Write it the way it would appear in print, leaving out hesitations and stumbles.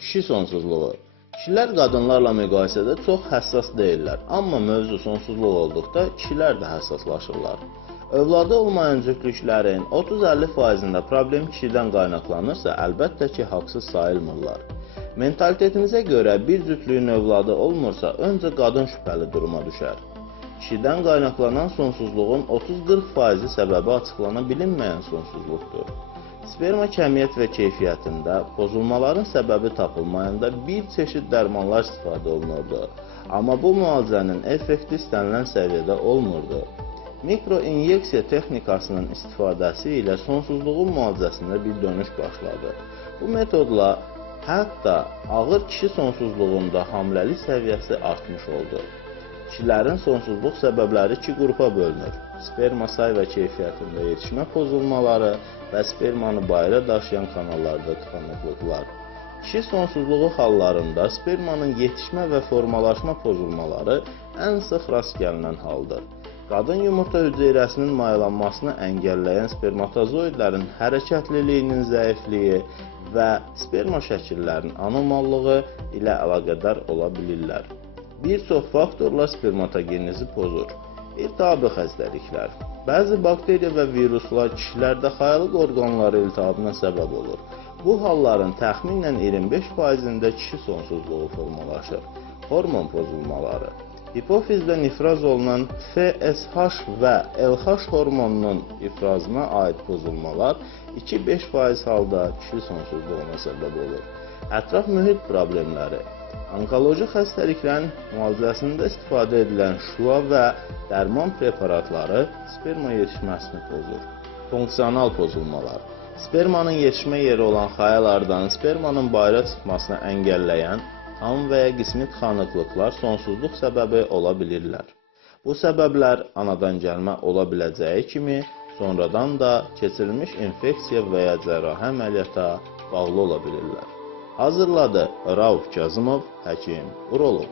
Kişi sonsuzluğu. Kişilər qadınlarla müqayisədə çox həssas deyirlər, amma mövzu sonsuzluq olduqda kişilər də həssaslaşırlar. Övladı olmayan cütlüklərin 30-50%-də problem kişidən qaynaqlanırsa, əlbəttə ki, haqsız sayılmırlar. Mentalitetimizə görə bir cütlüyün övladı olmursa, öncə qadın şübhəli duruma düşər. Kişidən qaynaqlanan sonsuzluğun 30-40%-i səbəbi açıqlana bilinməyən sonsuzluqdur. Sperma kəmiyyət və keyfiyyətində pozulmaların səbəbi tapılmayanda bir çeşid dərmanlar istifadə olunurdu. Amma bu müalicənin effekti istənilən səviyyədə olmurdu. Mikroinyeksiya texnikasının istifadəsi ilə sonsuzluğun müalicəsində bir dönüş başladı. Bu metodla hətta ağır kişi sonsuzluğunda hamiləlik səviyyəsi artmış oldu. Kişilərin sonsuzluq səbəbləri iki qrupa bölünür. Sperma say və keyfiyyətində yetişmə pozulmaları və spermanı bayıra daşıyan kanallarda tıkanıqlıqlar. Kişi sonsuzluğu hallarında spermanın yetişmə və formalaşma pozulmaları ən sıx rast gəlinən haldır. Qadın yumurta hüceyrəsinin mayalanmasını əngəlləyən spermatozoidlərin hərəkətliliyinin zəifliyi və sperma şəkillərinin anomallığı ilə əlaqədar ola bilirlər. Bir çox faktorlar spermatogenizi pozur. İltihabi xəstəliklər. Bəzi bakteriya və viruslar kişilərdə xayalıq orqanları iltihabına səbəb olur. Bu halların təxminən 25%-də kişi sonsuzluğu formalaşır. Hormon pozulmaları. Hipofizdə nifraz olunan FSH və LH hormonunun ifrazına aid pozulmalar 2-5% halda kişi sonsuzluğuna səbəb olur. Ətraf mühit problemləri. Onkoloji xəstəliklərin müalicəsində istifadə edilən şua və dərman preparatları sperma yetişməsini pozur. Funksional pozulmalar. Spermanın yetişmə yeri olan xayalardan spermanın bayıra çıxmasını əngəlləyən tam və ya qismi tıxanıqlıqlar sonsuzluq səbəbi ola bilirlər. Bu səbəblər anadan gəlmə ola biləcəyi kimi sonradan da keçirilmiş infeksiya və ya cərrahi əməliyyata bağlı ola bilirlər. Hazırladı Rauf Kazımov, həkim, uroloq.